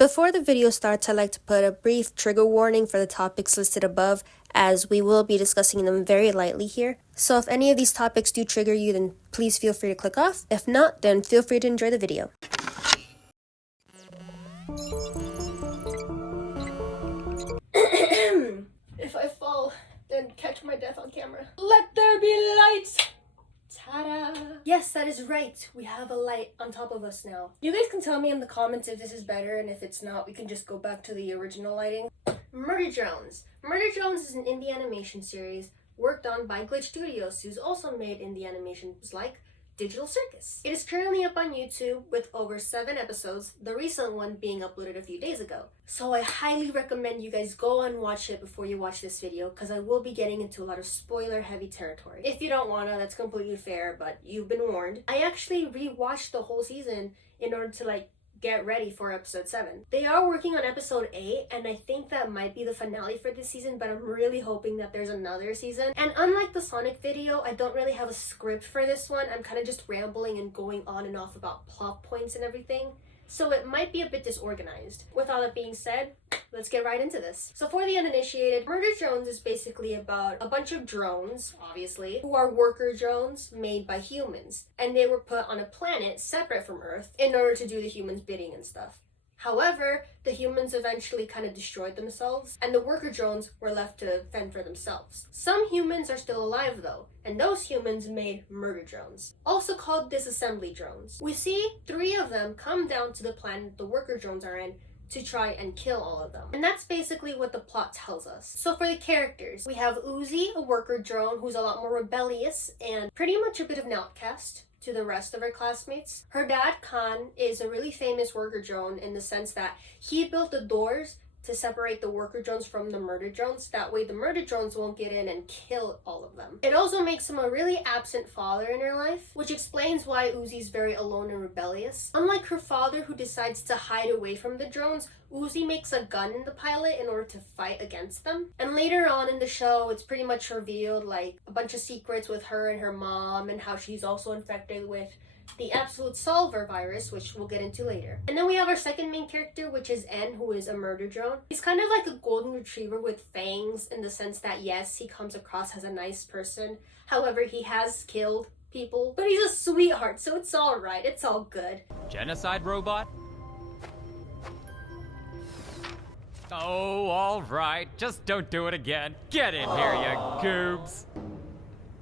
Before the video starts, I'd like to put a brief trigger warning for the topics listed above, as we will be discussing them very lightly here. So if any of these topics do trigger you, then please feel free to click off. If not, then feel free to enjoy the video. If I fall, then catch my death on camera. Let there be lights! Ta-da! Yes, that is right. We have a light on top of us now. You guys can tell me in the comments if this is better, and if it's not, we can just go back to the original lighting. Murder Drones. Murder Drones is an indie animation series worked on by Glitch Studios, who's also made indie animations like Digital Circus. It is currently up on YouTube with over 7 episodes, the recent one being uploaded a few days ago. So I highly recommend you guys go and watch it before you watch this video, because I will be getting into a lot of spoiler heavy territory. If you don't wanna, that's completely fair, but you've been warned. I actually rewatched the whole season in order to get ready for episode 7. They are working on episode 8, and I think that might be the finale for this season, but I'm really hoping that there's another season. And unlike the Sonic video, I don't really have a script for this one. I'm kind of just rambling and going on and off about plot points and everything, so it might be a bit disorganized. With all that being said, let's get right into this. So for the uninitiated, Murder Drones is basically about a bunch of drones, obviously, who are worker drones made by humans. And they were put on a planet separate from Earth in order to do the humans' bidding and stuff. However, the humans eventually kind of destroyed themselves, and the worker drones were left to fend for themselves. Some humans are still alive though, and those humans made murder drones, also called disassembly drones. We see 3 of them come down to the planet the worker drones are in to try and kill all of them. And that's basically what the plot tells us. So for the characters, we have Uzi, a worker drone who's a lot more rebellious and pretty much a bit of an outcast to the rest of her classmates. Her dad, Khan, is a really famous worker drone in the sense that he built the doors to separate the worker drones from the murder drones. That way the murder drones won't get in and kill all of them. It also makes him a really absent father in her life, which explains why Uzi's very alone and rebellious. Unlike her father, who decides to hide away from the drones, Uzi makes a gun in the pilot in order to fight against them. And later on in the show, it's pretty much revealed a bunch of secrets with her and her mom, and how she's also infected with the absolute solver virus, which we'll get into later. And then we have our second main character, which is N, who is a murder drone. He's kind of like a golden retriever with fangs, in the sense that yes, he comes across as a nice person. However, he has killed people, but he's a sweetheart, so it's alright, it's all good. Genocide robot? Oh, alright. Just don't do it again. Get in here, you goobs.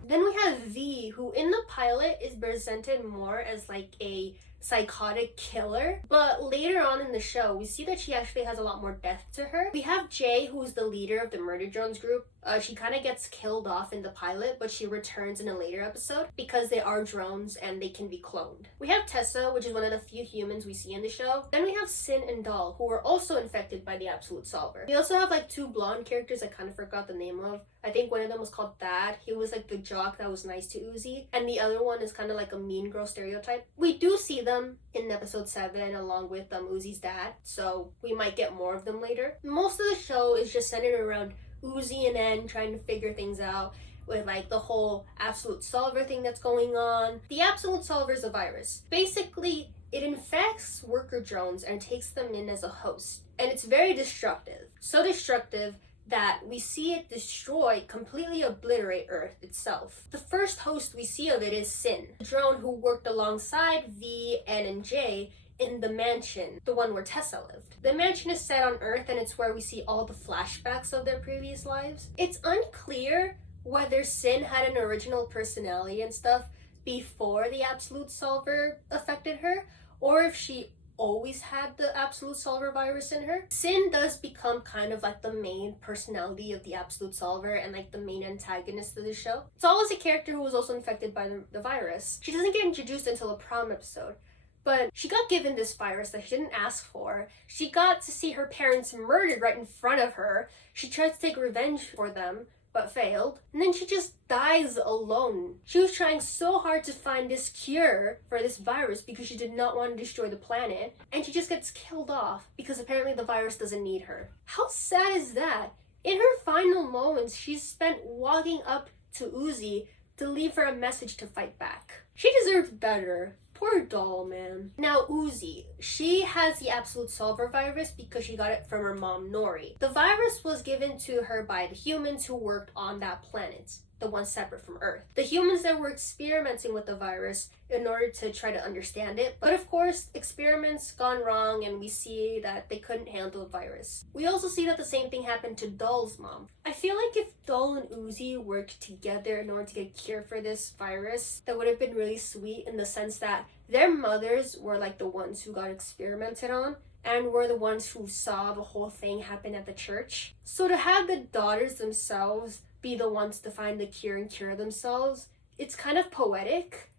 Then we have V, who in the pilot is presented more as a psychotic killer, but later on in the show we see that she actually has a lot more depth to her. We have Jay, who's the leader of the murder drones group. She kind of gets killed off in the pilot, but she returns in a later episode because they are drones and they can be cloned. We have Tessa, which is one of the few humans we see in the show. Then we have Sin and Doll, who are also infected by the Absolute Solver. We also have 2 blonde characters I kind of forgot the name of. I think one of them was called Thad. He was the jock that was nice to Uzi, and the other one is kind of like a mean girl stereotype. We do see them in episode 7 along with Uzi's dad, so we might get more of them later. Most of the show is just centered around Uzi and N trying to figure things out with the whole Absolute Solver thing that's going on. The Absolute Solver is a virus. Basically, it infects worker drones and takes them in as a host, and it's very destructive. So destructive that we see it destroy, completely obliterate Earth itself. The first host we see of it is Sin, the drone who worked alongside V, N, and J in the mansion, the one where Tessa lived. The mansion is set on Earth, and it's where we see all the flashbacks of their previous lives. It's unclear whether Sin had an original personality and stuff before the Absolute Solver affected her, or if she always had the Absolute Solver virus in her. Sin does become kind of the main personality of the Absolute Solver and the main antagonist of the show. Saul is a character who was also infected by the virus. She doesn't get introduced until a prom episode, but she got given this virus that she didn't ask for. She got to see her parents murdered right in front of her. She tried to take revenge for them, but failed. And then she just dies alone. She was trying so hard to find this cure for this virus because she did not want to destroy the planet. And she just gets killed off because apparently the virus doesn't need her. How sad is that? In her final moments, she's spent walking up to Uzi to leave her a message to fight back. She deserved better, Poor doll, man. Now, Uzi. She has the absolute solver virus because she got it from her mom, Nori. The virus was given to her by the humans who worked on that planet, the one separate from Earth. The humans that were experimenting with the virus in order to try to understand it, but of course, experiments gone wrong and we see that they couldn't handle the virus. We also see that the same thing happened to Doll's mom. I feel like if Doll and Uzi worked together in order to get a cure for this virus, that would have been really sweet in the sense that their mothers were like the ones who got experimented on and were the ones who saw the whole thing happen at the church. So to have the daughters themselves be the ones to find the cure and cure themselves, it's kind of poetic,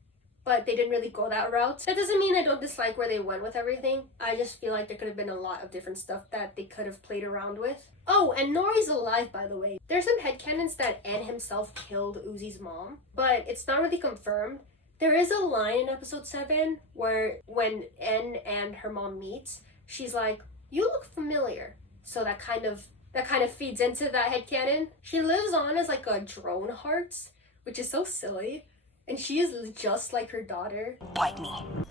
but they didn't really go that route. That doesn't mean I don't dislike where they went with everything. I just feel like there could have been a lot of different stuff that they could have played around with. Oh, and Nori's alive, by the way. There's some headcanons that N himself killed Uzi's mom, but it's not really confirmed. There is a line in episode 7 where when N and her mom meet, she's like, "You look familiar." So that kind of feeds into that headcanon. She lives on as like a drone heart, which is so silly. And she is just like her daughter. Bite me!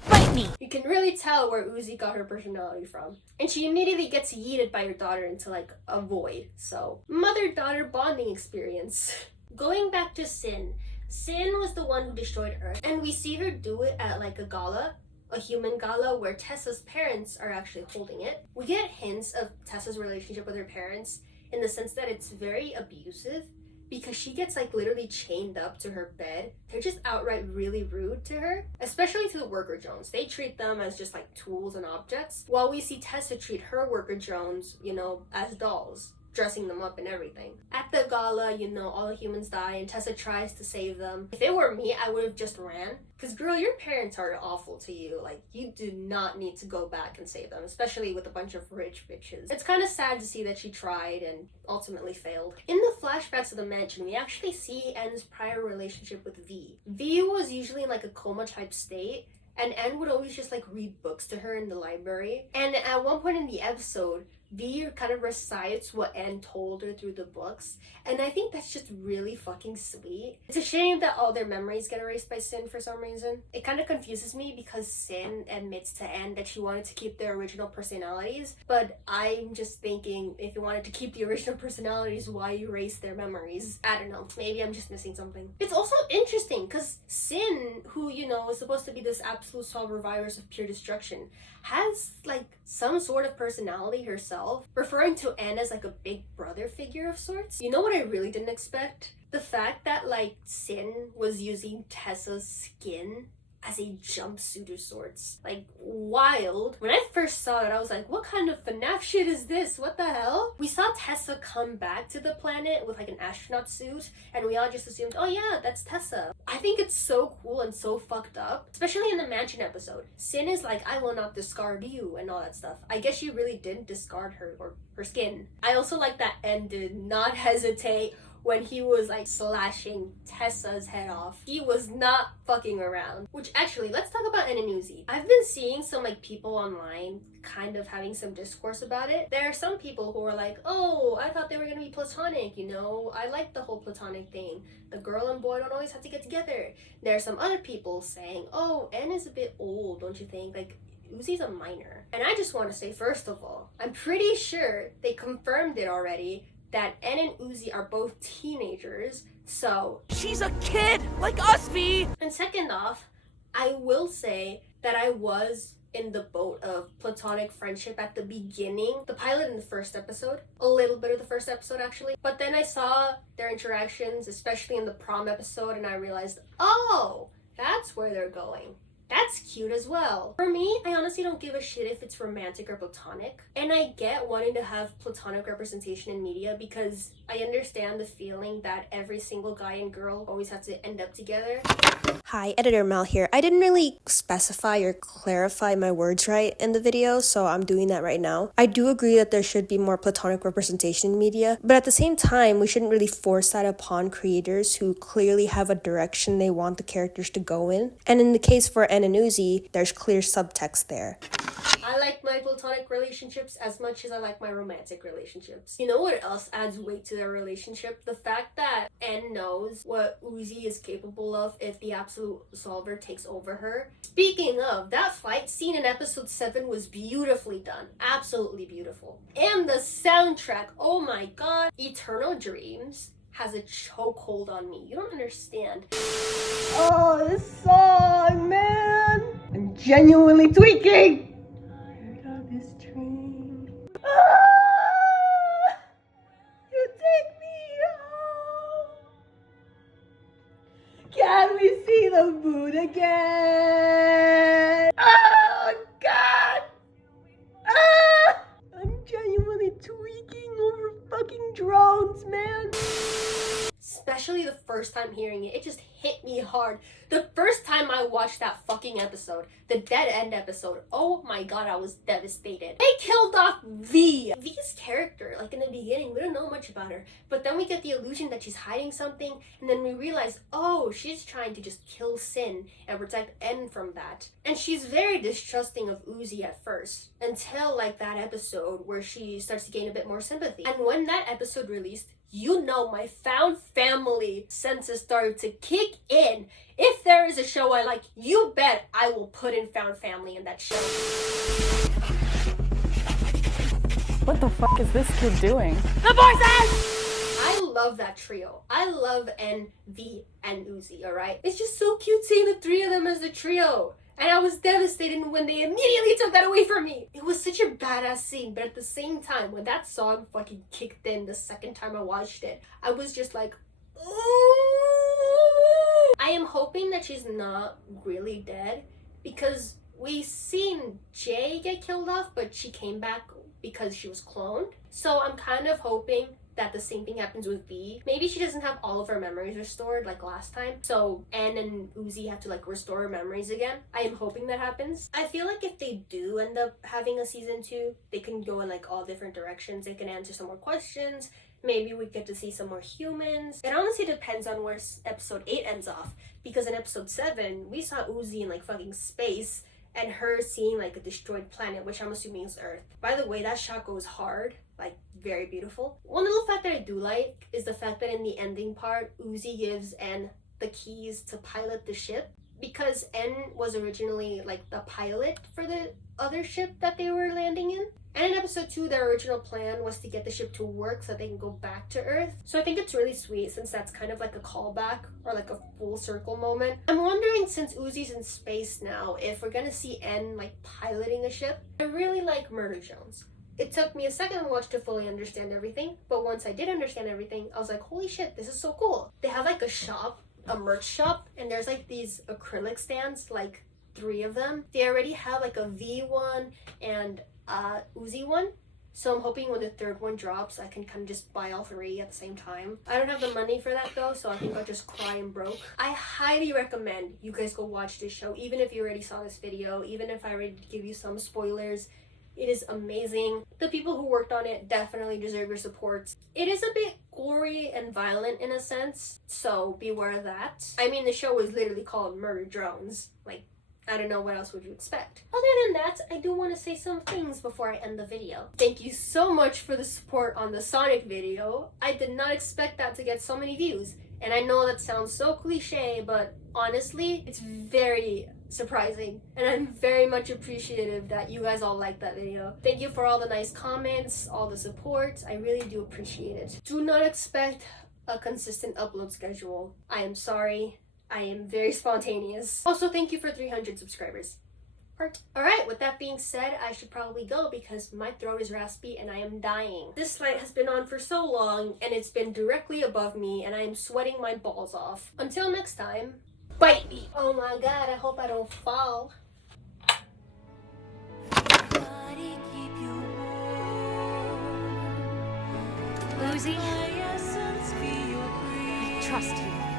Bite me! You can really tell where Uzi got her personality from. And she immediately gets yeeted by her daughter into like a void. So, mother-daughter bonding experience. Going back to Sin. Sin was the one who destroyed Earth. And we see her do it at like a gala. A human gala where Tessa's parents are actually holding it. We get hints of Tessa's relationship with her parents in the sense that it's very abusive because she gets like literally chained up to her bed. They're just outright really rude to her, especially to the worker drones. They treat them as just like tools and objects, while we see Tessa treat her worker drones, you know, as dolls, dressing them up and everything. At the gala, you know, all the humans die and Tessa tries to save them. If it were me, I would have just ran. Because girl, your parents are awful to you. Like, you do not need to go back and save them, especially with a bunch of rich bitches. It's kind of sad to see that she tried and ultimately failed. In the flashbacks of the mansion, we actually see N's prior relationship with V. V was usually in like a coma type state, and N would always just like read books to her in the library. And at one point in the episode, V kind of recites what N told her through the books, and I think that's just really fucking sweet. It's a shame that all their memories get erased by Sin for some reason. It kind of confuses me because Sin admits to N that she wanted to keep their original personalities, but I'm just thinking, if you wanted to keep the original personalities, why erase their memories? I don't know, maybe I'm just missing something. It's also interesting because Sin, who, you know, is supposed to be this absolute solver virus of pure destruction, has like some sort of personality herself, referring to N as like a big brother figure of sorts. You know what I really didn't expect? The fact that like Sin was using Tessa's skin as a jumpsuit of sorts. Like, wild. When I first saw it, I was like, what kind of FNAF shit is this? What the hell? We saw Tessa come back to the planet with like an astronaut suit, and we all just assumed, oh yeah, that's Tessa. I think it's so cool and so fucked up, especially in the mansion episode. Sin is like, I will not discard you and all that stuff. I guess she really didn't discard her or her skin. I also like that N did not hesitate when he was like slashing Tessa's head off. He was not fucking around. Which actually, let's talk about N and Uzi. I've been seeing some like people online kind of having some discourse about it. There are some people who are like, oh, I thought they were gonna be platonic, you know? I like the whole platonic thing. The girl and boy don't always have to get together. There are some other people saying, oh, N is a bit old, don't you think? Like, Uzi's a minor. And I just want to say, first of all, I'm pretty sure they confirmed it already that N and Uzi are both teenagers, so She's a kid, like us, V! And second off, I will say that I was in the boat of platonic friendship at the beginning, the pilot in the first episode, a little bit of the first episode actually, but then I saw their interactions, especially in the prom episode, and I realized, oh, that's where they're going. That's cute as well. For me, I honestly don't give a shit if it's romantic or platonic. And I get wanting to have platonic representation in media because I understand the feeling that every single guy and girl always have to end up together. Hi, Editor Mel here. I didn't really specify or clarify my words right in the video, so I'm doing that right now. I do agree that there should be more platonic representation in media, but at the same time, we shouldn't really force that upon creators who clearly have a direction they want the characters to go in. And in the case for N and Uzi, there's clear subtext there. I like my platonic relationships as much as I like my romantic relationships. You know what else adds weight to their relationship? The fact that N knows shows what Uzi is capable of if the Absolute Solver takes over her. Speaking of, that fight scene in episode 7 was beautifully done. Absolutely beautiful. And the soundtrack, oh my god. Eternal Dreams has a chokehold on me. You don't understand. Oh, this song, man! I'm genuinely tweaking! Tired of this train. Ah! You take me home! Can we see the moon again? Oh, God! Ah! I'm genuinely tweaking over fucking drones, man! Especially the first time hearing it, it just hit me hard. The first time I watched that fucking episode, the Dead End episode, oh my god, I was devastated. They killed off V. V's character, like in the beginning, we don't know much about her, but then we get the illusion that she's hiding something, and then we realize, oh, she's trying to just kill Sin and protect N from that. And she's very distrusting of Uzi at first, until like that episode where she starts to gain a bit more sympathy. And when that episode released, you know my found family senses started to kick in. If there is a show I like, you bet I will put in found family in that show. What the fuck is this kid doing? The voices! I love that trio. I love N, V, and Uzi, alright? It's just so cute seeing the three of them as a trio. And I was devastated when they immediately took that away from me. It was such a badass scene, but at the same time, when that song fucking kicked in the second time I watched it, I was just like, ooh. I am hoping that she's not really dead, because we seen Jay get killed off, but she came back because she was cloned. So I'm kind of hoping that the same thing happens with V. Maybe she doesn't have all of her memories restored like last time, so N and Uzi have to like restore her memories again. I am hoping that happens. I feel like if they do end up having a season 2, they can go in like all different directions. They can answer some more questions. Maybe we get to see some more humans. It honestly depends on where episode 8 ends off, because in episode 7 we saw Uzi in like fucking space and her seeing like a destroyed planet, which I'm assuming is Earth. By the way, that shot goes hard, like very beautiful. One little fact that I do like is the fact that in the ending part, Uzi gives N the keys to pilot the ship, because N was originally like the pilot for the other ship that they were landing in. And in episode 2, their original plan was to get the ship to work so that they can go back to Earth. So I think it's really sweet, since that's kind of like a callback or like a full circle moment. I'm wondering, since Uzi's in space now, if we're gonna see N like piloting a ship. I really like Murder Jones. It took me a second watch to fully understand everything, but once I did understand everything, I was like, holy shit, this is so cool. They have like a shop, a merch shop, and there's like these acrylic stands, like 3 of them. They already have like a V one and Uzi one, so I'm hoping when the 3rd one drops I can kind of just buy all 3 at the same time. I don't have the money for that though, so I think I'll just cry and broke. I highly recommend you guys go watch this show, even if you already saw this video, even if I already give you some spoilers. It is amazing. The people who worked on it definitely deserve your support. It is a bit gory and violent in a sense, so beware of that. I mean, the show is literally called Murder Drones. Like, I don't know what else would you expect. Other than that, I do want to say some things before I end the video. Thank you so much for the support on the Sonic video. I did not expect that to get so many views. And I know that sounds so cliche, but honestly, it's very surprising. And I'm very much appreciative that you guys all liked that video. Thank you for all the nice comments, all the support. I really do appreciate it. Do not expect a consistent upload schedule. I am sorry. I am very spontaneous. Also, thank you for 300 subscribers. Alright, with that being said, I should probably go because my throat is raspy and I am dying. This light has been on for so long and it's been directly above me and I am sweating my balls off. Until next time, bite me! Oh my god, I hope I don't fall. Uzi, I trust you.